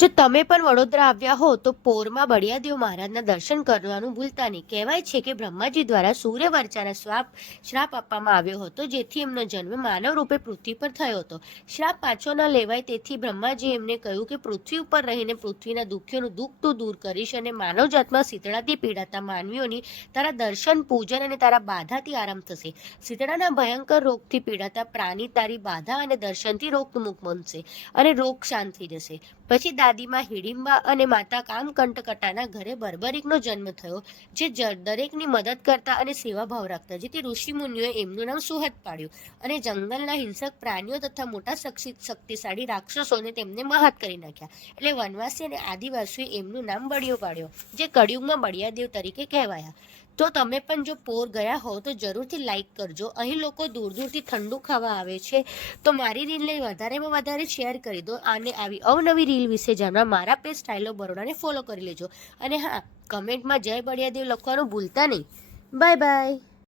જો તમે પણ વડોદરા આવ્યા હો તો પોરમાં બળિયાદેવ મહારાજના દર્શન કરવાનું ભૂલતા નહીં. કહેવાય છે કે બ્રહ્માજી દ્વારા સૂર્યવંચાને શ્રાપ આપવામાં આવ્યો હતો, જેથી એમનો જન્મ માનવ રૂપે પૃથ્વી પર થયો હતો. શ્રાપ પાછો ન લેવાય તેથી બ્રહ્માજી એમને કહ્યું કે પૃથ્વી ઉપર રહીને પૃથ્વીના દુઃખીઓનું દુઃખ તું દૂર કરીશ અને માનવ જાતમાં શીતળાથી પીડાતા માનવીઓની તારા દર્શન પૂજન અને તારા બાધાથી આરામ થશે. શીતળાના ભયંકર રોગથી પીડાતા પ્રાણી તારી બાધા અને દર્શનથી રોગમુક્ત બનશે અને રોગ શાંત થઈ જશે. પછી દાદીમાં હિડિંબા અને માતા કામકંટકટાના ઘરે બર્બરિકનો જન્મ થયો, જે દરેકની મદદ કરતા અને સેવાભાવ રાખતા, જેથી ઋષિમુનિઓએ એમનું નામ સુહદ પાડ્યું અને જંગલના હિંસક પ્રાણીઓ તથા મોટા શક્તિશાળી રાક્ષસોને તેમને મહાત કરી નાખ્યા. એટલે વનવાસી અને આદિવાસીઓએ એમનું નામ બળિયો પાડ્યો, જે કળિયુગમાં બળિયાદેવ તરીકે કહેવાયા. તો તમે પણ જો પોર ગયા હો તો જરૂરથી લાઈક કરજો. અહીં લોકો દૂર દૂરથી ઠંડુ ખાવા આવે છે, તો મારી રીલને વધારેમાં વધારે શેર કરી દો. અને આવી અવનવી રીલ વિશે જાણવા મારા પેજ સ્ટાઇલ ઓફ બરોડાને ફોલો કરી લેજો. અને હા, કમેન્ટમાં જય બળિયાદેવ લખવાનું ભૂલતા નહીં. Bye bye.